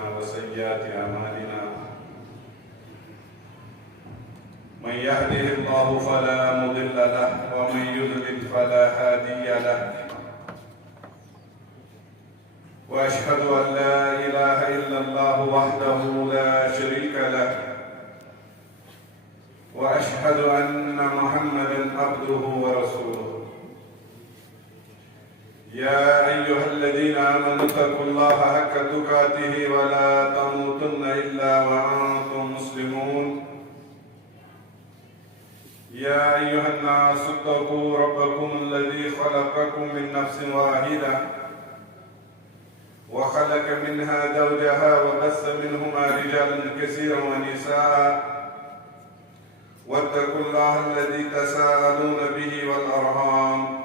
وسيئات أعمالنا من يهده الله فلا مضل له ومن يضلل فلا هادي له وأشهد أن لا إله إلا الله وحده لا شريك له وأشهد أن محمدا عبده ورسوله يا أيها الذين آمنوا اتقوا الله حق تقاته ولا تموتن إلا وأنتم مسلمون يا أيها الناس اتقوا ربكم الذي خلقكم من نفس واحدة وخلق منها زوجها وبث منهما رجالا كثيرا ونساء واتقوا الله الذي تساءلون به والأرحام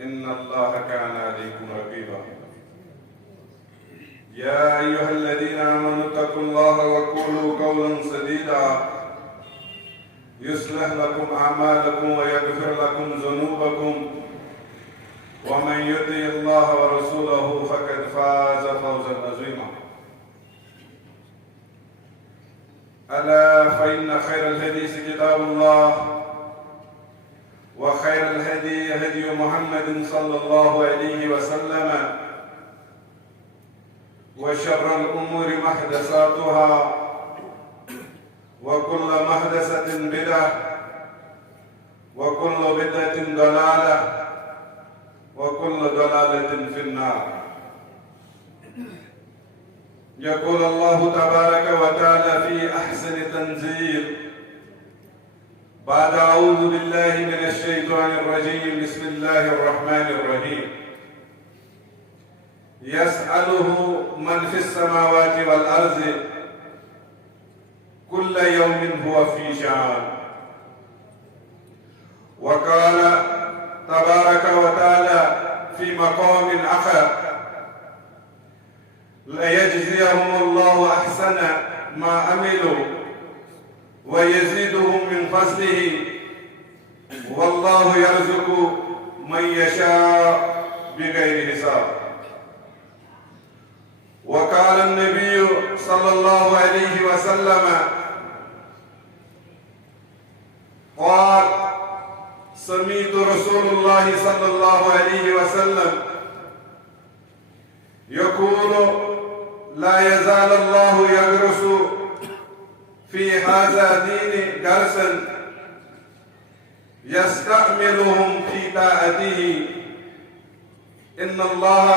إن الله كان عليكم رقيبا يا أيها الذين آمنوا اتقوا الله وقولوا قولا سديدا يصلح لكم أعمالكم ويغفر لكم ذنوبكم ومن يطع الله ورسوله فقد فاز فوزا عظيما ألا فإن خير الحديث كتاب الله وخير الهدي هدي محمد صلى الله عليه وسلم وشر الأمور محدثاتها وكل محدثة بدعة وكل بدعة ضلالة وكل ضلالة في النار. يقول الله تبارك وتعالى في أحسن تنزيل بعد أعوذ بالله من الشيطان الرجيم بسم الله الرحمن الرحيم يسأله من في السماوات والأرض كل يوم هو في شأن. وقال تبارك وتعالى في مقام آخر ليجزيهم الله أحسن ما عملوا ويزيدهم من فضله والله يرزق من يشاء بغير حساب. وقال النبي صلى الله عليه وسلم قال سمعت رسول الله صلى الله عليه وسلم يقول لا يزال الله يغرس في هذا الدين غرسا يستعملهم في طاعته إن الله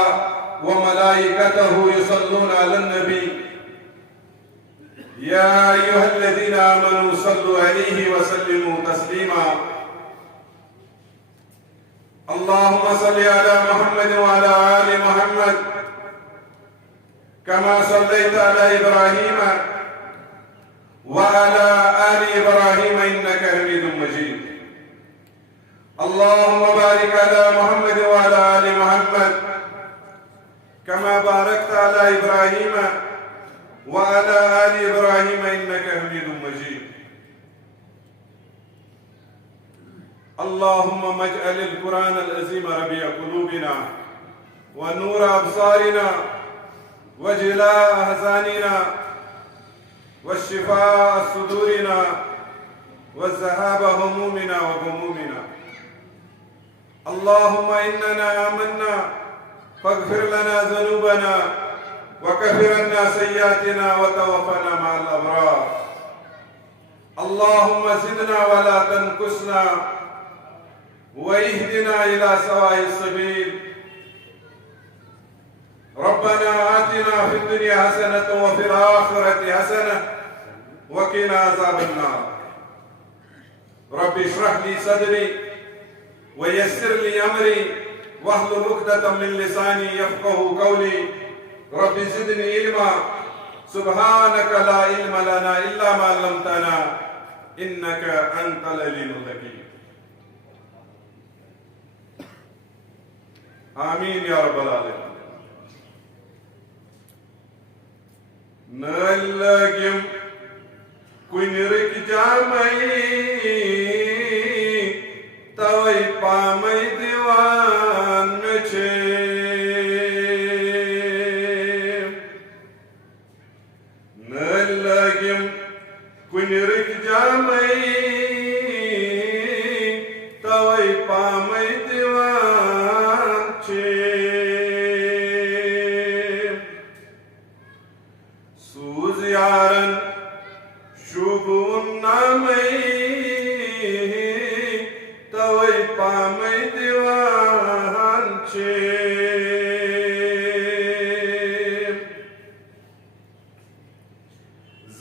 وملائكته يصلون على النبي يا أيها الذين آمنوا صلوا عليه وسلموا تسليما. اللهم صل على محمد وعلى آل محمد كما صليت على إبراهيم وعلى آل إبراهيم إنك حميد مجيد. اللهم بارك على محمد وعلى آل محمد كما باركت على إبراهيم وعلى آل إبراهيم إنك حميد مجيد. اللهم اجعل القرآن العظيم ربيع قلوبنا ونور أبصارنا وجلاء أحزاننا والشفاء صدورنا والذهاب همومنا وغمومنا. اللهم إننا آمنا فاغفر لنا ذنوبنا وكفر عنا سيئاتنا وتوفنا مع الأبرار. اللهم زدنا ولا تنقصنا واهدنا إلى سواء السبيل. ربنا آتنا في الدنيا حسنة وفي الآخرة حسنة وقنا عذاب النار. رب اشرح لي صدري ويسر لي أمري واحلل عقدة من لساني يفقهوا قولي. رب زدني علما سبحانك لا علم لنا إلا ما علمتنا إنك أنت العليم الحكيم. آمين يا رب العالمين. نلقم كنرك جامعي توي پامي ديوان مچه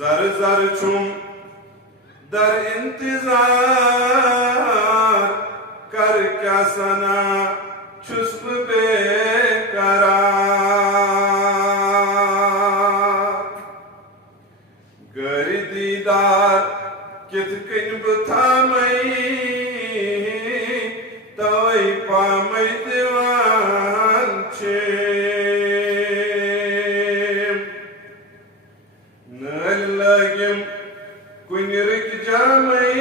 زر زر چھم در انتظار کر کیا سنا چھس بے قرار گر دیدار کت کن بتھامئی توئی پامئی دیوان چھیم نل لگیم کن رک جامئی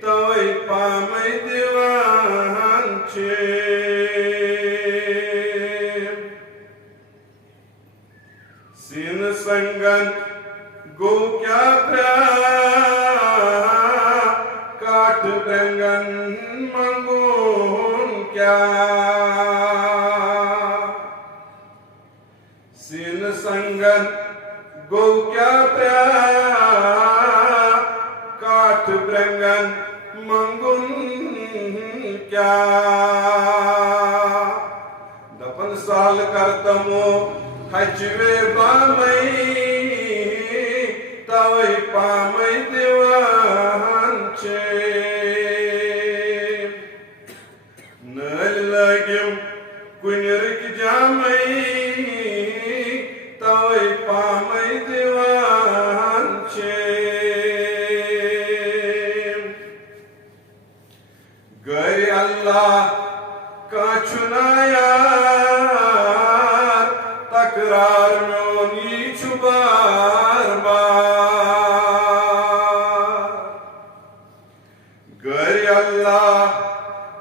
توئی پامئی دیوان چھیم سین سنگن گو کیا پیار کاٹ برنگن منگون کیا سین سنگن گو کیا پیار کاٹ برنگن منگون کیا دپن سال کرتمو حجوے بامئی توئی پامئی دیوان چھیم نل لگیم کن رک جامئی توئی پامئی دیوان چھیم گری اللہ کا چھنایار تکرار میونی چھبار بار گری اللہ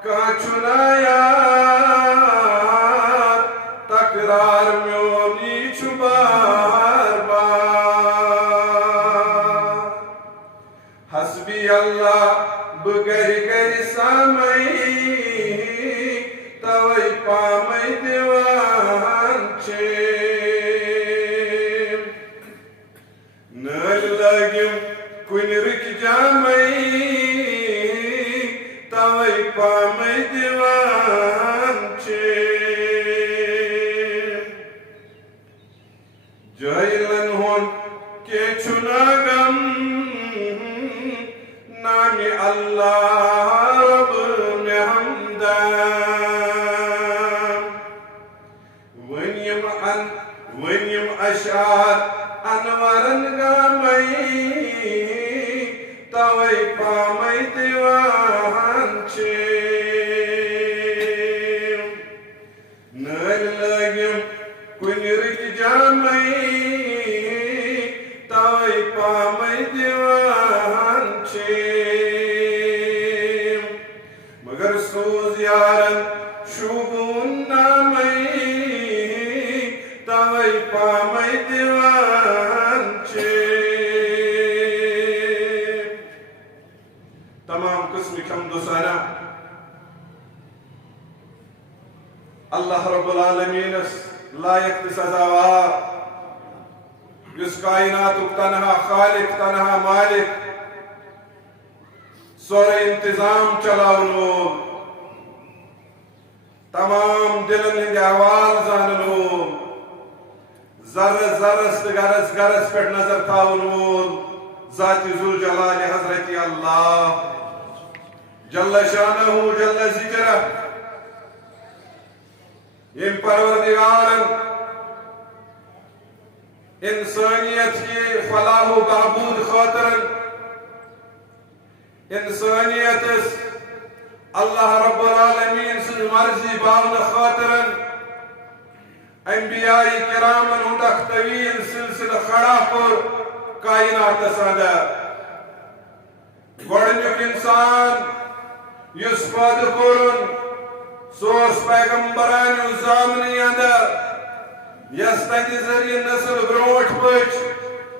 کا چھنایار تکرار میونی چھبار بار حسبی اللہ بگری گری سامئی توئی پامئی دیوان چھیم نل لگیم کن رک جامئی توئی پامئی دیوان چھیم جہلن ہون کے چھناگم نامی اللہ رب میں حمدان ونیم اشعار انورن گامئی توئی پامئی دیوان چھیم نل لگیم کن رک جامئی توئی پامئی دیوان چھیم مگر سوز یارن شوبون نامئی توئی پامئی دیوان چھیم تمام قسم حمد و ثنا اللہ رب العالمین لائق سزاوار جس کائنات تنہا خالق تنہا مالک سور انتظام چلاون وول تمام دلن ہند احوال زانن وول ذرس ذرس تو گرس گرس پہ نظر تھاون وول ذات ذوالجلال حضرت اللہ جل شانہ جل ذکرہ یم پروردگارن انسانیت کی فلاح و بہبود خاطرن انسانیت اللہ رب العالمین سن مرضی باون خاطرن انبیاء کرامن ہندک طویل سلسلہ کھڑا کور کائنات اندر گوڑنیک انسان یس پد کورن سوس پیغمبران زامنی اندر یس تت ذریعہ نسل بروٹ پچ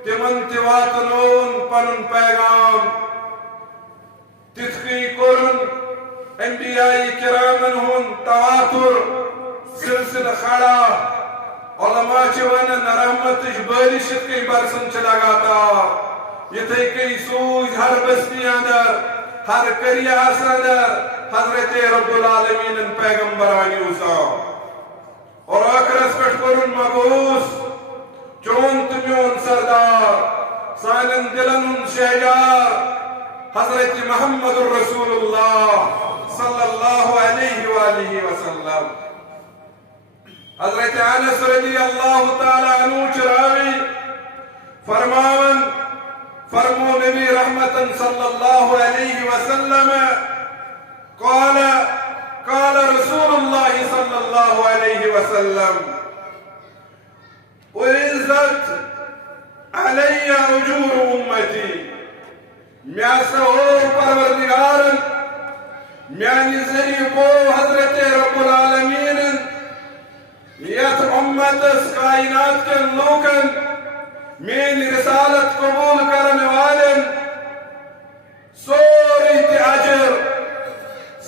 تمن تاتنون پن پیغام تتھی کورن انبیاء کرامن ہند تواتر سلسلہ کھڑا علماء ونان رحمت بارش کئی برسن لگاتار یتھے کئی سوز ہر بستی اندر ہر کریاس اندر حضرت رب العالمین پیغمبرانی اور آخرس پہ کورن مبعوث چون تو میون محمد رسول اللہ صلی اللہ علیہ وآلہ وسلم. حضرت انس رضی اللہ تعالی عنہ چراوی فرماون فرمو نبی رحمتن صلی اللہ علیہ وسلم قال قال رسول اللہ صلی اللہ علیہ وسلم وعزت علی اجور امتی میاسا ہو پروردگارن میانی ذریع کو حضرت رب العالمین یت امتس کائنات کے لوکن میری رسالت قبول کرنے والن سوری تی اجر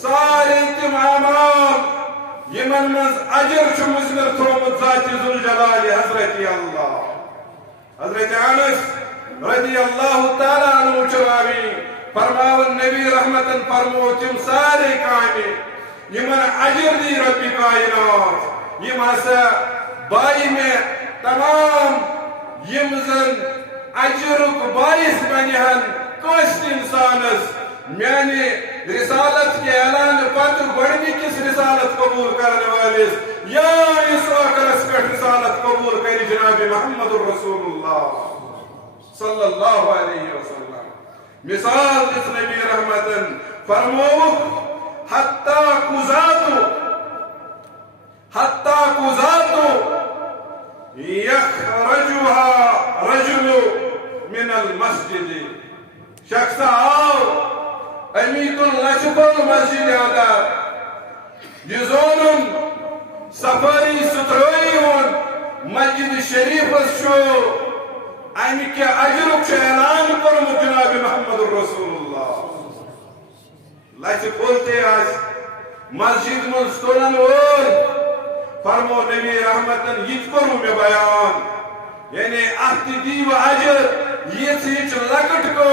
ساری تم اعمال یمن مز اجر چھ مزمر تھومت ذات ذوالجلال حضرت اللہ. حضرت انس رضی اللہ تعالی عنہ چراوی فرماون نبی رحمتن فرمو تم سارے کامے یمن اجر دی رب کائنات یم ہسا بائی میں تمام یم زن اجرک باعث بنہن کس انسانس میانی رسالت کے اعلان پتہ گوڑنکس رسالت قبول کرنے والس یا اس آخرس پہ رسالت قبول کری جناب محمد رسول اللہ صلی اللہ علیہ وسلم. مثال دس نبی رحمتن فرمو حتی کزاتو یخرجها رجل من المسجد. شخص آو امیت لچپل مسجد اندر یزونن سفری ستروئی ہون مسجد شریف شو امی کے اجرک اعلان کرم جناب محمد رسول اللہ. لچپل تے آس مسجد من ستولن اور فرمو نبی رحمتن یت کرو میں بیان یعنی احتی دیو اجر یہ سیچ لکٹ کو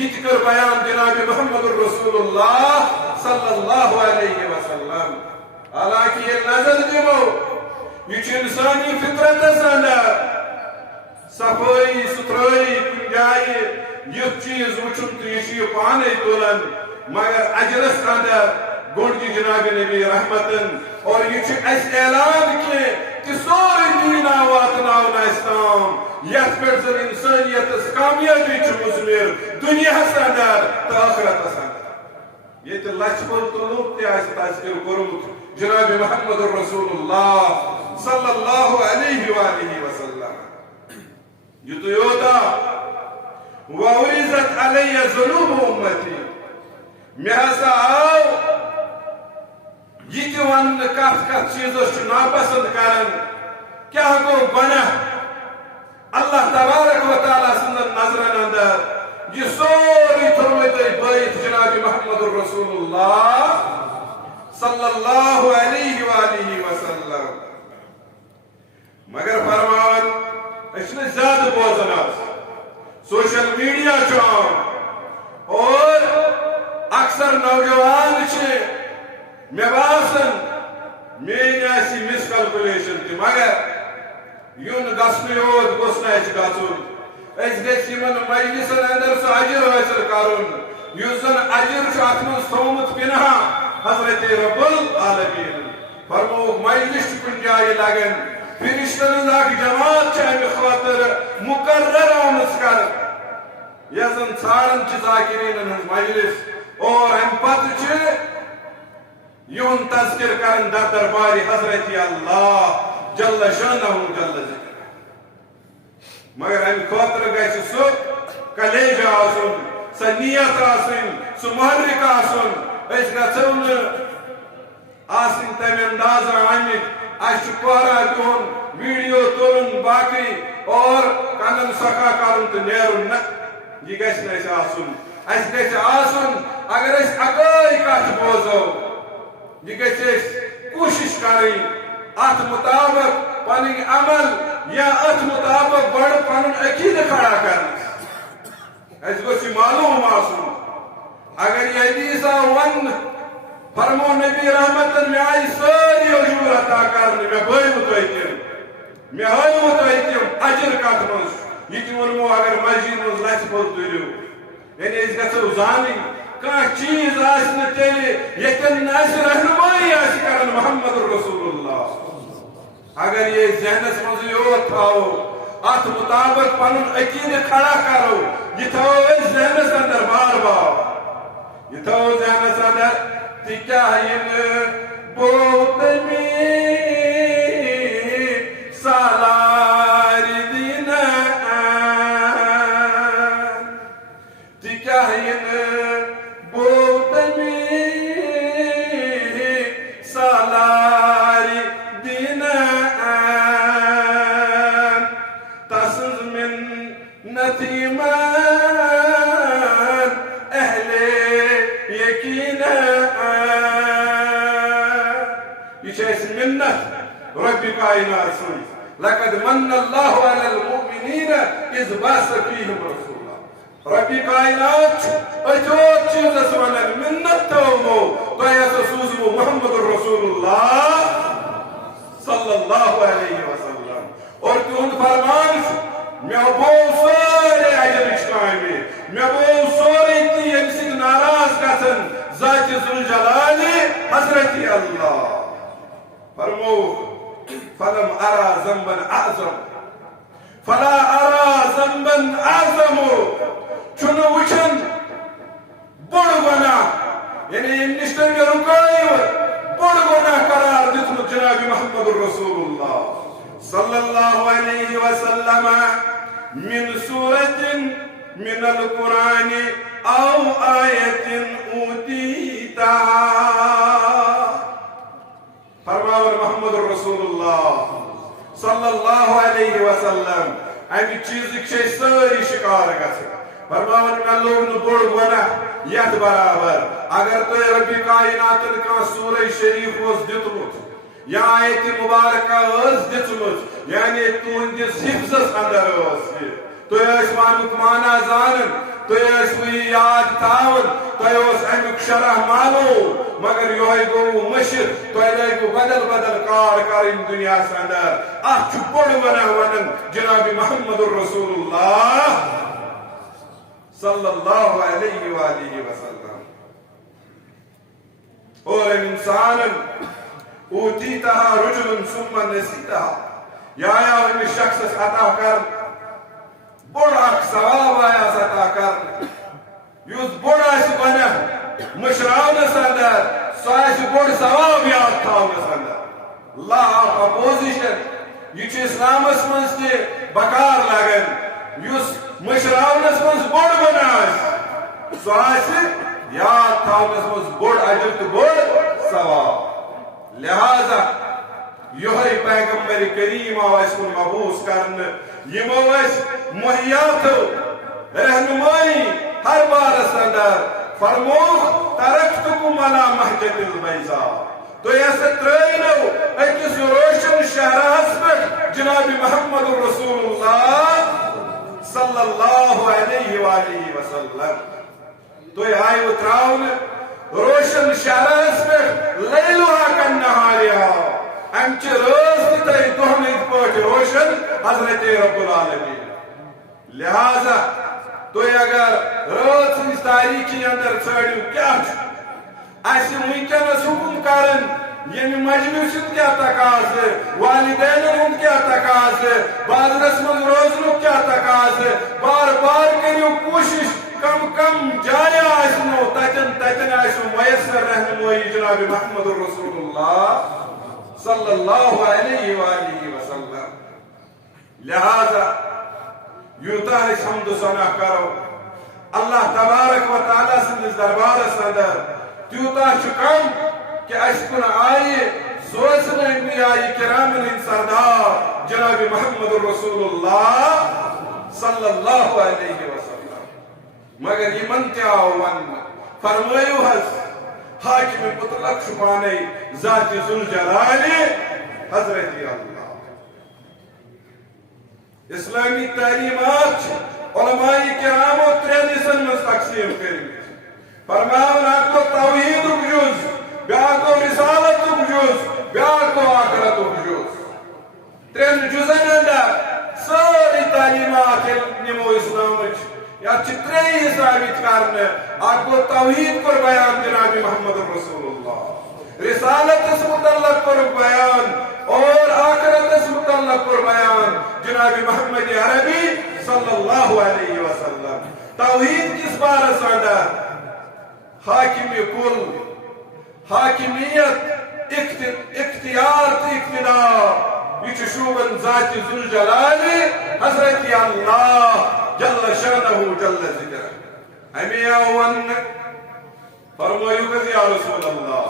یت کر بیان جناب محمد رسول اللہ صلی اللہ علیہ وسلم. حالانکہ یہ نظر دیو یہ انسانی فطرت اندر صفائی ستھرائی کن جائے یہ چیز وچھن تو یہ پانے تولن مگر اجرس اندر گونڈ کی جناب نبی رحمتن اور یہ اس اعلان کے کہ سوری دینا واتناونا اسلام یت پر زن انسانیت اس کامیابی چھ مزمیر دنیا سندر تا آخرت سندر. یہ تو لچپل تو لوگ تے آئیس تذکر کرمت جناب محمد رسول اللہ صلی اللہ علیہ وآلہ وسلم. یہ تو یوتا وَعُرِزَتْ عَلَيَّ ذُنُوبُ أُمَّتِي میں ہسا آو یہ ون کت کت چیزس ناپسند کرن کیا گو گناہ اللہ تبارک و تعالی سندن نظرن اندر یہ سوری تھوڑی بیت جناب محمد رسول اللہ صلی اللہ علیہ وآلہ وسلم. مگر فرماون اشن زیادہ بوزن سوشل میڈیا چون اور اکثر نوجوان چھے میں باسن میں ایسی مس کلکولیشن تھی مگر یون گسنی ہوت گسنا ایچ گسن اس گیس یمن مجلسن اندر سو اجر حاصل کرن یوزن اجر شاتمن سومت پنہا حضرت رب العالمین فرمو مجلس کن جائے لگن فرشتن لاک جماعت چاہے خاطر مقرر آمس کر یزن ژھارن چھ ذاکرین ہنز مجلس اور ہم پتہ چھ یون تذکر کرن در دربار حضرت اللہ جل شانہ جل ذکر. مگر ہم خاطر گئے سو کلیج آسن سو نیت آسن سو محرک آسن اس گھن آسن تم انداز آمت اس پورا دہن ویڈیو تلن باقی اور کنن سکا کرن تو نیرن نہ یہ گھس آسن اس گھس آسن اگر اس اکائی کت بوزو یہ گھس کوشش کریں ات مطابق پن عمل یا ات مطابق بڑ پن عقید کھڑا کرنا اس گوش معلوم آسن اگر یہ حدیثہ ون فرمو نبی رحمتن میں آئی ساری اجور عطا کرنے میں بھائی متویتیم میں ہائی متویتیم اجر کت منز یہ ونمو اگر مسجد منز لچ پل تلیو یعنی اس گژھو زانٕنۍ کانٛہہ چیٖز آسہِ نہٕ تیٚلہِ ییٚتٮ۪ن نہٕ اَسہِ رہنمٲیی آسہِ کران محمد رسول اللہ اگر یہ ذہنس منٛز یوت تھاوو اتھ مطابق پنُن عقیدٕ کھڑا کرو یہ تھاوو أسۍ ذہنس اندر بار بار یہ تھاوو ذہنس اندر تِکیٛازِ بوتمی سالار دین تِکیٛازِ بوتمی سالار دین تسنز منتی من اہل یقین یہ منت رب کائنات سن لقد من اللہ علی المؤمنین اذ بعث فیہم رسولا رب کائنات اتھوت چیزس ونن منت تومو تۄہہِ سوٗزمو محمد رسول اللہ صلی اللہ علیہ وسلم اور تہنٛد فرمان مےٚ بوو سورُے اجرٕچ کامہِ مےٚ بوو سورُے تہِ ییٚمہِ سۭتۍ ناراض گژھن ذاتِ ذوالجلالِ حضرت اللہ فرمووُکھ فلم ارى ذنبا اعظم فلا ارى ذنبا اعظم چھُنہٕ وٕچھن بوٚڑ گۄناہ یعنی ییٚمہِ نِش تۄہہِ مےٚ رُکٲیِو بوٚڑ گۄناہ قرار دیُتمُت جناب محمد رسول اللہ صلی اللہ علیہ وسلم من سورة من القرآن او آیت اوتیتها فرماون محمد رسول اللہ صلی اللہ علیہ وسلم امی چیزک چھے ساری شکار گژھن فرماون مےٚ لوگ نہٕ بوٚڑ گۄناہ یتھ برابر اگر تۄہہِ رب کائناتن کانٛہہ سورہ شریف اوس دیُتمُت یا آیت مبارکہ ٲس دِژمٕژ یعنی تُہنٛدِس حفظس اندر ٲس یہِ تُہۍ ٲسۍ امیُک معنا زانن تُہۍ ٲسوٕ یہِ یاد تھاوان تۄہہِ اوس امیُک شرح معلوم مگر یِہوے گوٚو مٔشِد تۄہہِ لٲگِو بدل بدل کار کرٕنۍ دُنیاہس اندر اتھ چھُ بوٚڑ گۄناہ ونان جناب محمد رسول اللہ صلی اللہ علیہ وآلہ وسلم اور انسانن اوتیتها رجل ثم نسیتها یہ آیا امس شخصس عطا کر بوڑ اکھ ثواب آیا عطا کر یُس بوڑ آسہِ گۄناہ مشراونس اندر سُہ آسہِ بوڑ ثواب یاد تھاونس اندر لا آف اپوزیشن یہ چھُ اسلامس منٛز تہِ بکار لگان یُس مشراونس منٛز بوڑ گۄناہ آسہِ سُہ آسہِ یاد تھاونس منٛز بوڑ اجر تہٕ بوڑ ثواب لہذا یہوے پیغمبر کریم آو اس کن مبعوث کرنے یمو اس مہیا تھو رہنمائی ہر بارس اندر فرموخ ترکتکم علی محجت البیضاء تو ایسے ترینو اکس روشن شہرہس پر جناب محمد رسول اللہ صلی اللہ علیہ وآلہ وسلم تو آئیو تراؤن روشن شہرہس پر لیلوہا کن نہاریہا امچ روز تھی دہن ات پاٹ روشن حضرت رب العالمین لہذا تو اگر روز سنس تاریخی اندر ژھانڈو کیا اسہ ونکس حکم کرن یمہ مجلس کیا تقاض والدین ہند کیا تقاض بازرس من روزن کیا تقاض بار بار کرو کوشش کم کم جائے آسنو تتن آسو میسر رہنمائی جناب محمد رسول اللہ صلی اللہ علیہ وآلہ وسلم لہذا یوتا اس حمد و ثنا کرو اللہ تبارک و تعالی سندس دربارس اندر تیوتا کم کہ اس کن آئی سوچن انبیاء کرامن ہند سردار جناب محمد رسول اللہ صلی اللہ علیہ وسلم مگر یمن کیا ون فرمائیو حض حاکم مطلق شبانے ذات ذوالجلال حضرت اللہ اسلامی تعلیمات علماء کرام و ترین حصن میں تقسیم کریں فرماون اکو توحید جز بیاکو رسالت جز بیاکو آخرت جز ترین جزن اندر ساری تعلیمات نمو اسلام یا چترے ہی ثابت کرنے آپ کو توحید کو بیان جناب محمد رسول اللہ رسالت اس متعلق کو بیان اور آخرت اس متعلق کو بیان جناب محمد عربی صلی اللہ علیہ وسلم توحید کس بار ساندہ حاکم کل حاکمیت اختیار تی اقتدار یہ شوبن ذات ذوالجلال حضرت اللہ جل شانہ جل ذکر ہمیں آون فرمائیو کہ یا رسول اللہ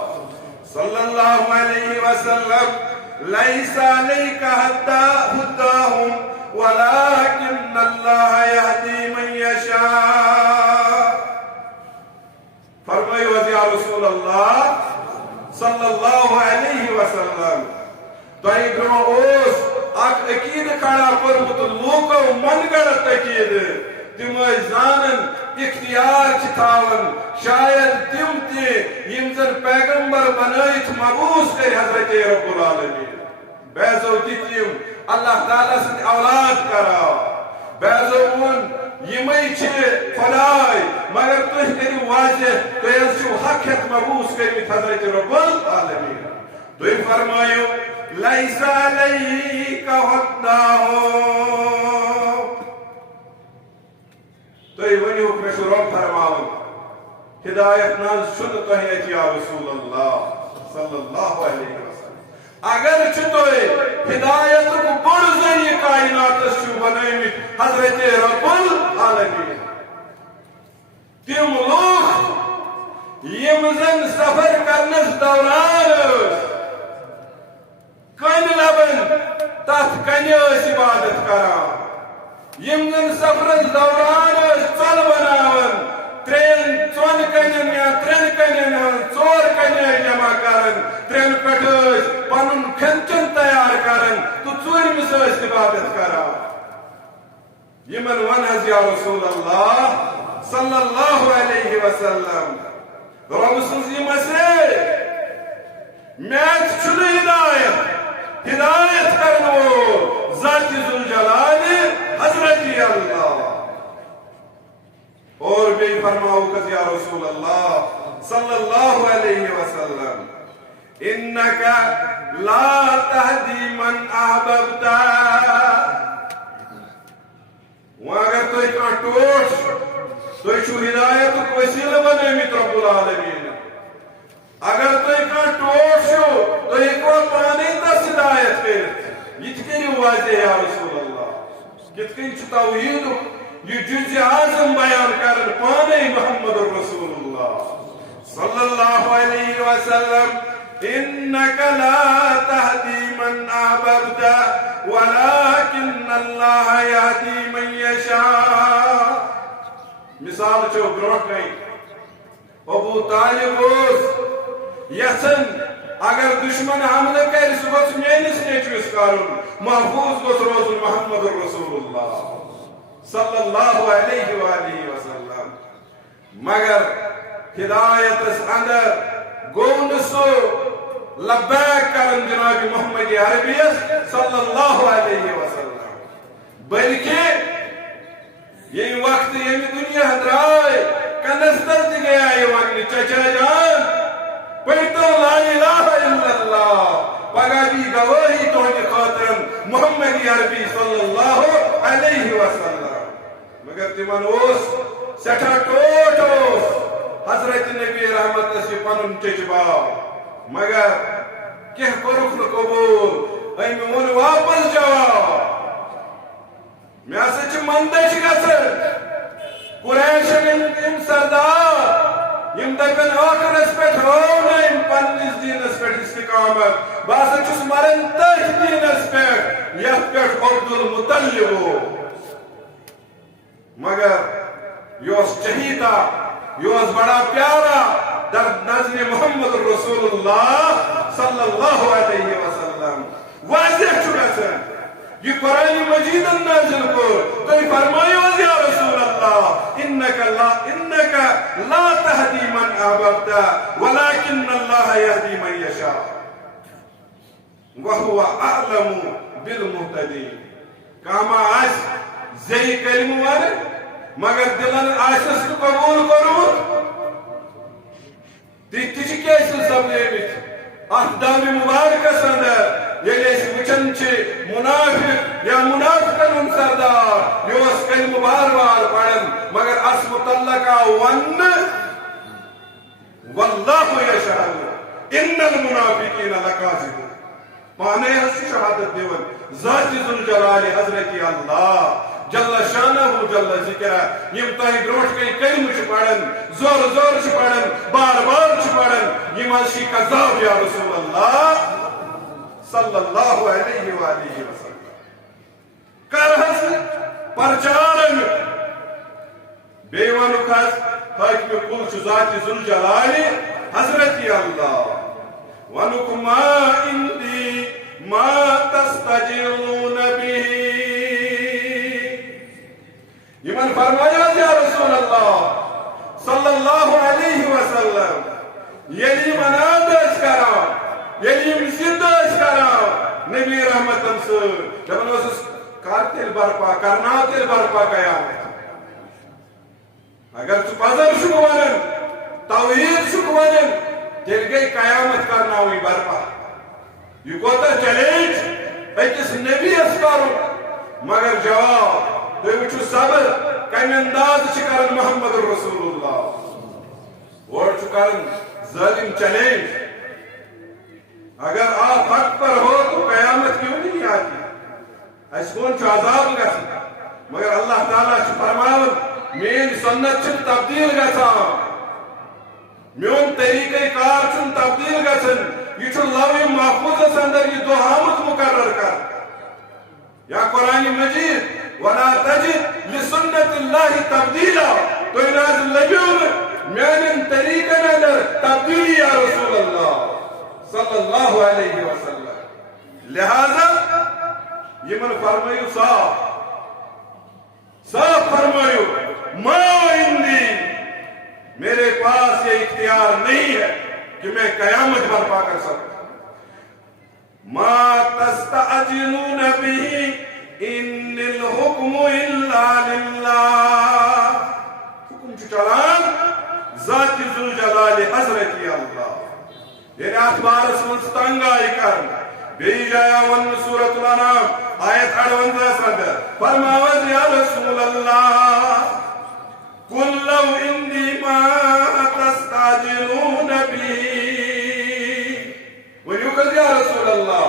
صلی اللہ علیہ وسلم لیس علیک ہداہم ولكن اللہ یہدی من یشاء فرمائیو کہ یا رسول اللہ صلی اللہ علیہ وسلم تۄہہِ برٛونٛہہ اوس اکھ عقیٖدٕ کھڑا کوٚرمُت لوٗکو من گڑت عقیٖدٕ تِم ٲسۍ زانان اختیار چھِ تھاوان شاید تِم تہِ یِم زن پیغمبر بنٲیِتھ مبعوث کٔرۍ حضرت رب العالمین بعضو دِتۍ یِم اللہ تعالیٰ سٕنٛدۍ اولاد قرار بعضو ووٚن یِمے چھِ خۄداے مگر تُہۍ کٔرِو واضح تُہۍ حظ چھِو حق ہٮ۪تھ مبعوث کٔرمٕتۍ حضرت رب العالمین تُہۍ فرمٲیِو لیس علیک ہداہم تُہۍ ؤنِو مےٚ چھُ رۄب فرماوان ہدایت نظ چھُنہٕ تۄہہِ اَتہِ یا رسول اللہ صلی اللہ علیہ وسلم اگر چھُ تُہۍ ہدایتُک بوٚڑ ذٔریعہٕ کائناتس چھِو بنٲومٕتۍ حضرت رب العالمین تِم لوٗکھ یِم زن سفر کرنس دوران ٲسۍ کنہِ لبن تتھ کنہِ ٲسۍ عبادت کران یِم زن سفرس دوران ٲسۍ ژۄل بناوان ترٛٮ۪ن ژۄن کنٮ۪ن یا ترٛٮ۪ن کنٮ۪ن ہٕنٛز ژور کنہِ ٲسۍ جمع کران ترٛٮ۪ن پٮ۪ٹھ ٲسۍ پنُن کھٮ۪ن چٮ۪ن تیار کران تہٕ ژوٗرمِس ٲسۍ عبادت کران یِمن ون حظ یا رسول اللہ صلی اللہ علیہ وسلم رۄب سٕنٛز یِم اَسہِ مےٚ اَتھِ چھُنہٕ ہدایت ہدایت کرن وول ذات ذوالجلال حضرت اللہ اور بھی فرماؤ کہ یا رسول اللہ صلی اللہ علیہ وسلم انکا لا تہدی من احببت اگر تُہۍ کانٛہہ ٹوٹھ تُہۍ چھُو ہدایتُک وسیلہٕ بنٲومٕتۍ رب العالمین اگر تُہۍ کانٛہہ ٹوٹھ چھُو تُہۍ ہیٚکوا پانے تس ہدایت کٔرِتھ یہِ تہِ کٔرِو واضح یا رسول اللہ کِتھ کٔنۍ چھُ توحیٖدُک یہ جُزِ اعظم بیان کرن پانے محمد رسول اللہ صلی اللہ علیہ وسلم انک لا تہدی من احببت ولكن اللہ یہدی من یشاء مثال چھو برونٛٹھ کَنۍ ابو طالب اوس یژھان اگر دشمن حملہ کرِ سُہ گوٚژھ میٲنِس نیٚچوِس کرُن محفوظ گوٚژھ روزُن محمد رسول اللہ صلی اللہ علیہ وآلہ وسلم مگر ہدایتس اندر گوٚو نہٕ سُہ لبیک کرن جناب محمد عربیس صلی اللہ علیہ وسلم بلکہ ییٚمہِ وقتہٕ ییٚمہِ دُنیا درٛاے کنس تل تہِ گٔیے یہِ وننہٕ چچا جان پٔرۍتو لا الہ الا اللہ پگاہ دی گوٲہی تُہنٛدِ خٲطرٕ محمد عربی صلی اللہ علیہ وسلم مگر تمن اوس سٹھاہ ٹوٹھ اوس حضرت نبی رحمتس یہ پنن چچ باو مگر کینٛہہ کوٚرُکھ نہٕ قبوٗل أمۍ ووٚن واپس جواب مےٚ ہسا چھِ منٛدچھ گژھان قُریشن یِم سردار یِم دپن ٲخرس پٮ۪ٹھ ہٲو نہٕ أمۍ پننِس دیٖنس پٮ۪ٹھ استقامت بہٕ ہسا چھُس مران تٔتھۍ دیٖنس پٮ۪ٹھ یتھ پٮ۪ٹھ عبدالمطلب اوس مگر یہ چہیتا یہ بڑا پیارا در نظر محمد رسول اللہ صلی اللہ علیہ وسلم واضح گژھان یہ قرآن مجید نازل کور تو فرمائیو یا رسول اللہ انک لا تہدی من احببت ولكن اللہ یہدی من یشاء وهو اعلم بالمهتدین کاما آس زی کلمہ ون مگر دلن آسس قبول کورمت تھی سپدمت ات دور مبارکس اندر یل وچن منافق یا منافقن ہند سردار یہ کلمہ بار بار پڑھن مگر اس متعلق آو ون واللہ یشہد ان المنافقین لکاذبون پانے شہادت دیون ذات ذوالجلال حضرت اللہ جل شانہ جل ذکرہ یم تہ بروٹ کئی کلمہ پڑھن زور زور پڑھن بار بار پڑھن یم شی کذاب یا رسول اللہ صلی اللہ علیہ وآلہ وسلم کرہس پرچارن بیوانک حس حاکم کل ذات ذوالجلال حضرت اللہ ونک ما عندی ما تستجلون به یمن فرمایا یا رسول اللہ صلی اللہ علیہ وسلم یلی مناد اس کرام یلی مسجد اس کرام نبی رحمت انصر جب اس کارتل برپا کرنا تل برپا قیامت اگر تو پذر شکوانن توحید شکوانن تل گئی قیامت کرنا ہوئی برپا یہ کوتا چیلنج ایکس نبی اس کرو مگر جواب تھی وچو صبر کم انداز کرن محمد رسول اللہ اور کرن ظالم چیلنج اگر آپ حق پر ہو تو قیامت کیوں نہیں آتی اس کون عذاب گژھان مگر اللہ تعالیٰ فرماون مین سنت چھ تبدیل گژھان میون طریقہ کار چھ تبدیل گژھان یہ چھ لوح محفوظس اندر یہ دو آمد مقرر کر یا قرآن مجید وَلَا تَجِدْ لِسُنَّةِ اللَّهِ تَبْدِيلًا تو اناز لبیون میانن طریقہ اندر تبدیلی یا رسول اللہ صلی اللہ علیہ وسلم لہذا یہ من فرمائیو صاف فرمائیو ما عندی میرے پاس یہ اختیار نہیں ہے کہ میں قیامت برپا کر سکوں ما تستعجلون به ان الحکم الا للہ حکم چلان ذات ذوالجلال حضرت اللہ یعنی اتبار سمجھ تنگائی کرن بی جایا ون سورة الانام آیت 58 اندر فرماوز یا رسول اللہ قل لو اندی ما تستعجلون بی ونیوکل یا رسول اللہ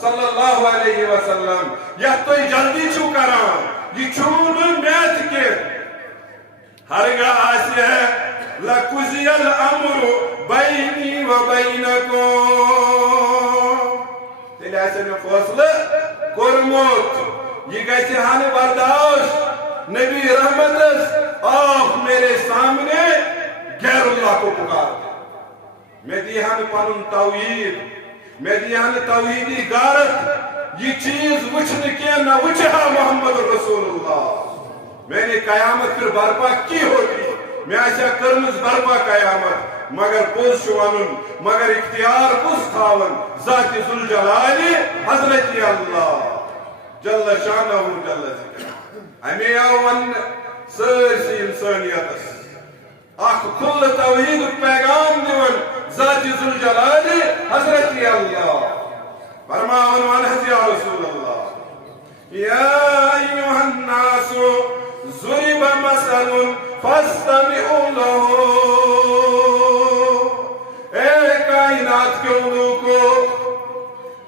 صلی اللہ علیہ وسلم یا تو جلدی چھو کران یہ چھون میت کے ہرگاہ آسی ہے لَقُضِيَ الْأَمْرُ بَيْنِي وَبَيْنَكُمْ تیل ایسے میں فاصلہ کرموت یہ گئے ہاں برداشت نبی رحمت آپ میرے سامنے غیر اللہ کو پکار میں دیہاں پانون توحید میں دیہاں توحیدی غارت یہ چیز وچھن کیا نہ وچھا محمد رسول اللہ میں نے قیامت پھر برپا کی ہوتی میں ایسا کرمز برپا قیامت مگر پوز شوانن مگر اختیار پوز تھاون ذات ذوالجلال حضرت اللہ جل شانہ جل ذکر ہمیں آون سرسی انسانیت اخ کل توحید پیغام دیون ذات ذوالجلال حضرت اللہ فرماون ونحض یا رسول اللہ یا ایوہ الناس ضرب مثل فاستمعوا له اے کائنات کے علوم کو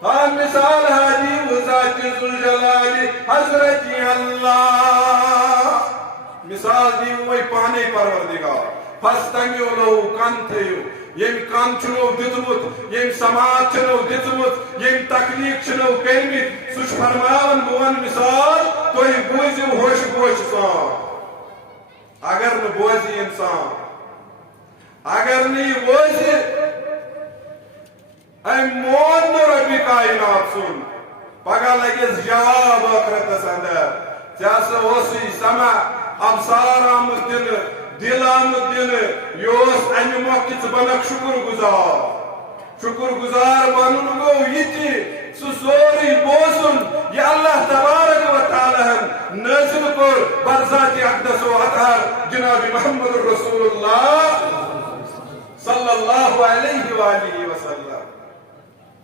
ہاں مثال حاجی ذات ذوالجلال حضرت اللہ مثال دی وہی پانے پروردگار فاستمعوا له کان تھیو یم کان چھنو دتمت یم سماعت چھنو دتمت یم تکلیف چھنو کریمت سوچ فرماون بون مثال تو یہ بوزیو ہوش بوش سان اگر نہ بوزی انسان اگر نہیں بوزی اے مون ربی کائنات سن پگہ لگس جواب آخرتس اندر جیسے اسی سمع ابصار آمد دن دل آمد دن یوس امہ موقع بنک شکر گزار بنن گو یہ سوری بوزن یہ اللہ تبارک و تعالی نازل کر برزات اقدس و اطہر جناب محمد الرسول اللہ صلی اللہ علیہ وآلہ وسلم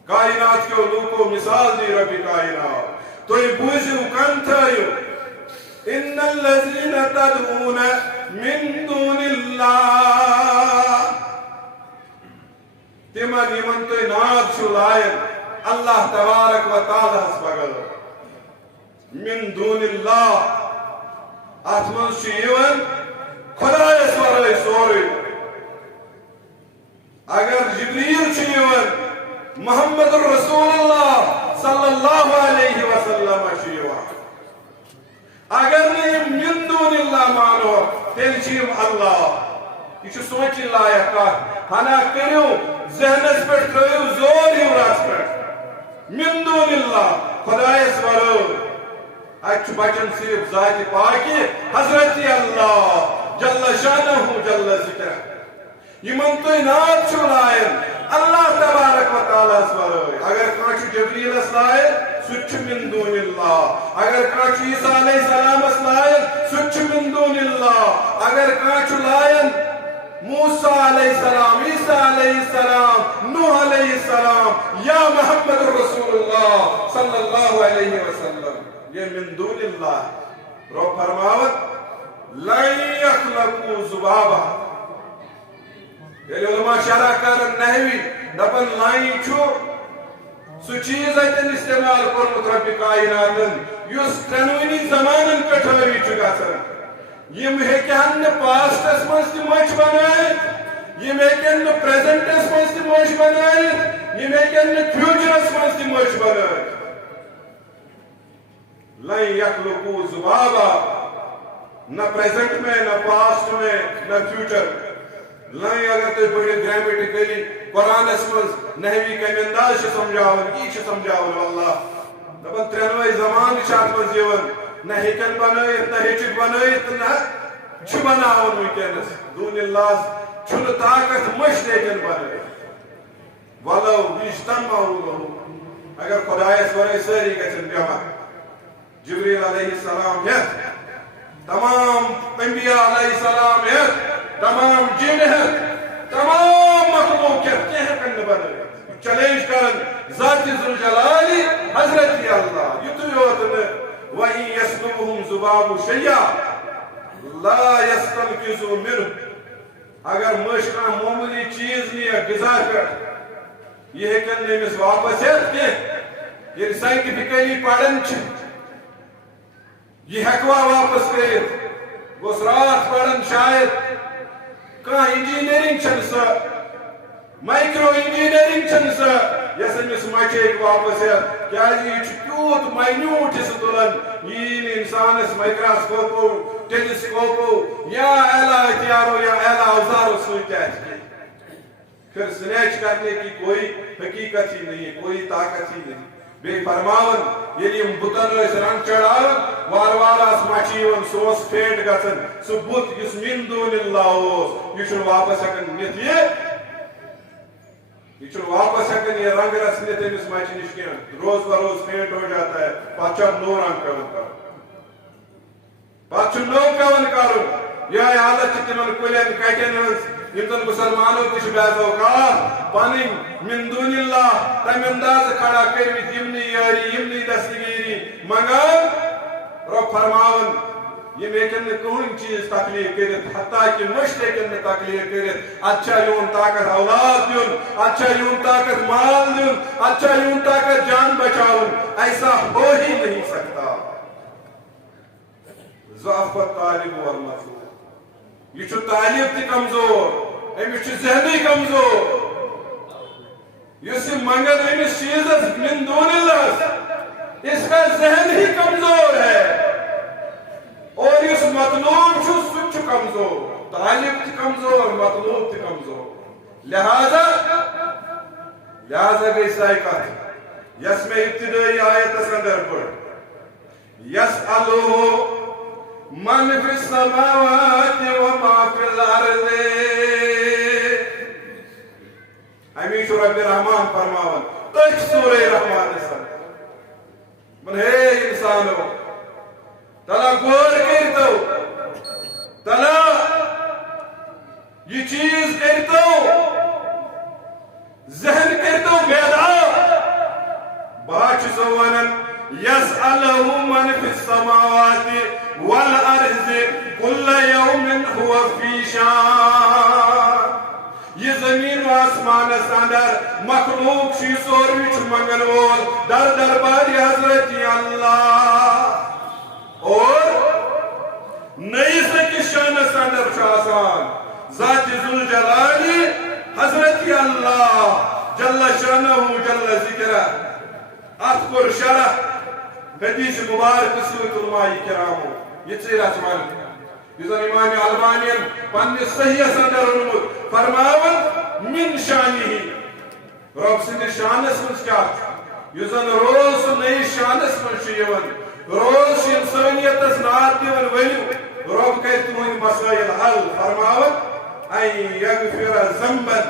کائنات کے لوگوں مثال دی ربی کائنات تو یہ بوزیو کن تھایو ان الذین تدعون من دون اللہ تمن یمن تو ناد چھو لائن اللہ تبارک و تعالی اس بغل من دون اللہ آتمن شیون خدا اس ورائے سوری اگر جبریل شیون محمد الرسول اللہ صلی اللہ علیہ وسلم شیون اگر نہیں من دون اللہ مانو تیل شیم اللہ یہ سوچی لائق کات ہنا کریو ذہنس پر تریو زور ہی راس پر من دون اللہ خدا اس ورائے اچھ بچن صرف ذات پاکی حضرت اللہ جل شانہ جل ذکر یمن تو ناد چھو لائن اللہ تبارک و تعالیٰ سورائی اگر کانچو جبریل اس لائن سچ من دون اللہ اگر کانچو عیسیٰ علیہ السلام اس لائن سچ من دون اللہ اگر کانچو لائن موسیٰ علیہ السلام عیسیٰ علیہ السلام نوح علیہ السلام یا محمد رسول اللہ صلی اللہ علیہ وسلم یہ من دون اللہ رو فرماوت لن یخلقو ذبابا یہ علماء شرح کرن نحوی دپن لائن چھو سو چیز ایتن استعمال کرمت رب کائناتن یس تنوینی زمانن کٹھوی چکا سر یم ہیکن پاسٹس منز تی مچ بنائیت یم ہیکن پریزنٹس منز تی مچ بنائیت یم ہیکن فیوچرس منز تی مچ بنائیت لن یخلقو ذبابا نہ پریزنٹ میں نہ پاسٹ میں نہ فیوچر لن اگر تو بڑی گرامیٹیکلی قرآن اسمز نحوی کمی انداز سے سمجھاون کی سمجھاون اللہ دبن ترینوئی زمان شاعت مز یون نہ ہیکن بنائیت نہ ہیچک بنائیت نہ چھ بناون ویکنس دون اللہ چھن طاقت مشت ہیکن بنائیت ولو اجتمعوا له اگر خدای سورے سری گچن جمع جبریل علیہ السلام ہت تمام انبیاء علیہ السلام ہت تمام جن ہت تمام مخلوق ہت کہہ کن بنائیت چیلنج کرن ذات ذوالجلالی حضرت اللہ یتو یوتن وَإِن يَسْلُبْهُمْ ذُبَابُ شَيْئًا لَا يَسْتَنْقِذُوا مِنْهُ اگر مشکا معمولی چیز نہیں غذا کر یہ ہیکن نیمس واپس ہے کہ یہ سائنٹیفکلی پڑھن چھ یہ ہیکوا واپس کرت گوس رات پڑھن شاید کہاں انجینئرنگ چھن سا مائکرو انجینئرنگ چھن سا یس امس مچے واپس ہے کیا یہ تیوت مائنیوٹ حصہ تلن یہ انسانس مائکروسکوپو ٹیلیسکوپو یا اعلیٰ ہتھیارو یا اعلیٰ اوزارو سوچ پھر سنیچ کرنے کی کوئی حقیقت ہی نہیں ہے کوئی طاقت ہی نہیں بے فرماون یہ بتن رنگ چڑھاون وار وار اس مچیون سوس پھیٹ گژھن سو بت یس من دون اللہ اوس یہ واپس ہکن نت یہ واپس ہکن یہ رنگ رس نت امس مچہ نش کھین روز بروز پھیٹ ہو جاتا ہے پتہ نو رنگ پیون کرن پتہ نو پیون کرن یہ حالت تمن کلین کٹین ہز یمن مسلمانوں تش بعض اوقات پنن من دون اللہ تم انداز کھڑا کروت یمنی یاری یمنی دستگیری مگر رب فرماون یہ ہیکن کہن چیز تکلیف کرت حتیٰ کہ مشت ہیکن تکلیف کرت اچھا یون طاقت اولاد دن اچھا یون طاقت مال دن اچھا یون طاقت جان بچاؤن ایسا ہو ہی نہیں سکتا ضعف الطالب والمطلوب یہ طالب تہ کمزور امس ذہنی کمزور اس منگن امس چیز من دون اللہ اس کا ذہن ہی کمزور ہے اور اس مطلوب سچ کمزور طالب تہ کمزور مطلوب تہ کمزور لہذا گئی سائی کت یس میں ابتدائی آیت اندر پڑھ یسألہ من فی السماوات وما فی الارض ہمیشہ رب رحمان فرماون تک سورہ رحمان سن من ہے انسانو تلا غور کرتا یہ چیز کرتو ذہن کرتو بیدار باچ سوانن يسأله من في السماوات والأرض كل يوم هو في شان یہ زمین و آسمان اندر مخلوق شی سوروی چھ منگن وول در دربار حضرت اللہ اور نئی سکی شان اندر شاسان ذات ذوالجلالی حضرت اللہ جل شانہ جل ذکرہ اذکر شرح حدیث مبارک سورۃ الماء کرامو یہ چیز رسمان یزن امام البانی پنہ صحیح اندر انمت فرماون من شانی رب سند شانس من کیا یزن روز نئی شانس من شیون روز انسانیت نات دیون ولیو رب کہ تمہن مسائل حل فرماون این یغفر ذنبا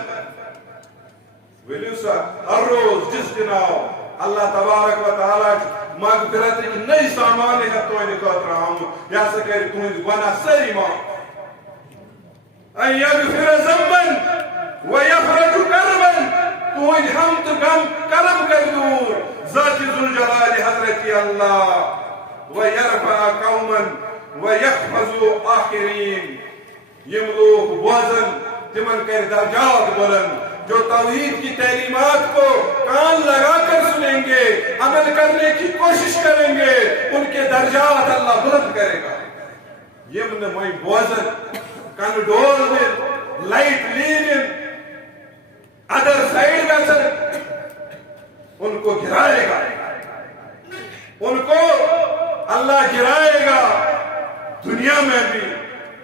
ولیو سا ہر روز جس دن آؤ اللہ تبارک و تعالی مغفرت کی نئی سامان ہے تو ان کو اترام یا سکے تم گناہ سری ما ان یغفر ذنبا ويفرج كربا تو حمد غم کرم کر دور ذات ذوالجلال حضرت اللہ ويرفع قوما ويحفظ آخرین یم لوگ بوزن تمن کر درجات بلند جو توحید کی تعلیمات کو کان لگا کر سنیں گے عمل کرنے کی کوشش کریں گے ان کے درجات اللہ بلند کرے گا یم نے میں بوزن کان ڈول میں لائٹ لین ادر سائڈ کا سر ان کو گرائے گا ان کو اللہ گرائے گا دنیا میں بھی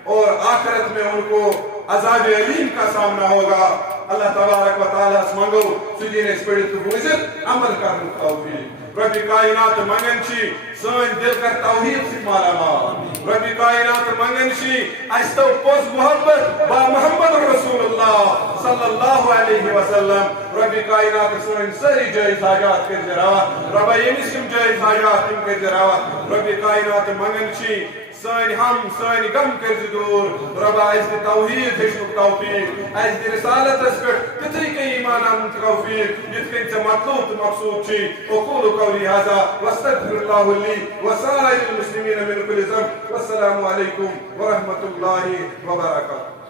اور آخرت میں ان کو عذاب علیم کا سامنا ہوگا اللہ تبارک و تعالیٰ منگو سجین اسپیڑت بوزت عمل کرنے توفیق رب کائنات منگن چی سن دل کر توحید سے مالا مال رب کائنات منگن چی ایسا پوز محبت با محمد رسول اللہ صلی اللہ علیہ وسلم رب کائنات سن سری جائز حاجات کے جراوہ رب یمسیم جائز حاجات کے جراوہ رب کائنات منگن چی سانی ہم سانی غم کر دور ربا از توحید ہشنک توفیق از رسالت اس پر تتری کے ایمان ان توفیق جس کے مطلوب مقصود چھی اقول قولی ھذا واستغفر اللہ لی وسائر المسلمین من كل ذنب والسلام علیکم ورحمۃ اللہ وبرکاتہ